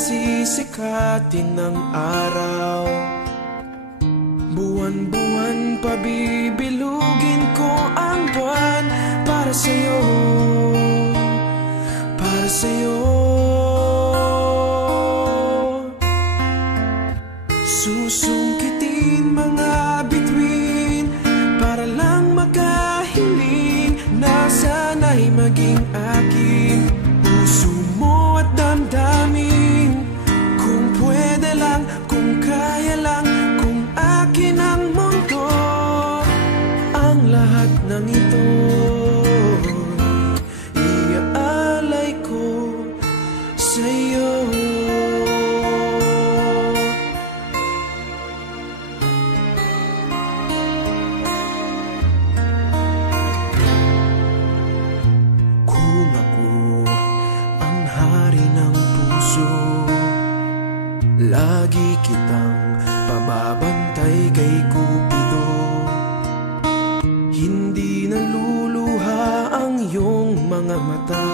sisikatin ng araw. Buwan-buwan pabibilugin ko ang buwan para sa'yo, para sa'yo. Susungkitin mga bituin para lang makahiling na sana'y maging akin. Puso mo at damdamin, kung pwede lang, kung kaya lang, kung akin ang mundo. Ang lahat ng ito iaalay ko sa'yo. Lagi kitang pababantay kay Cupido. Hindi naluluha ang iyong mga mata,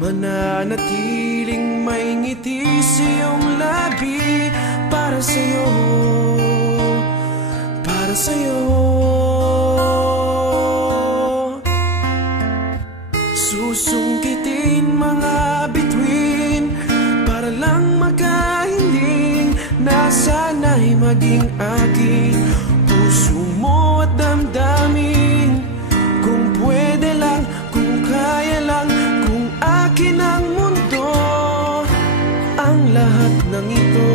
mananatiling may ngiti sa iyong labi. Para sa'yo, para sa'yo. Susungkitin mga bituin para lang makahiling na sana'y maging akin. Puso mo at damdamin, kung pwede lang, kung kaya lang, kung akin ang mundo. Ang lahat ng ito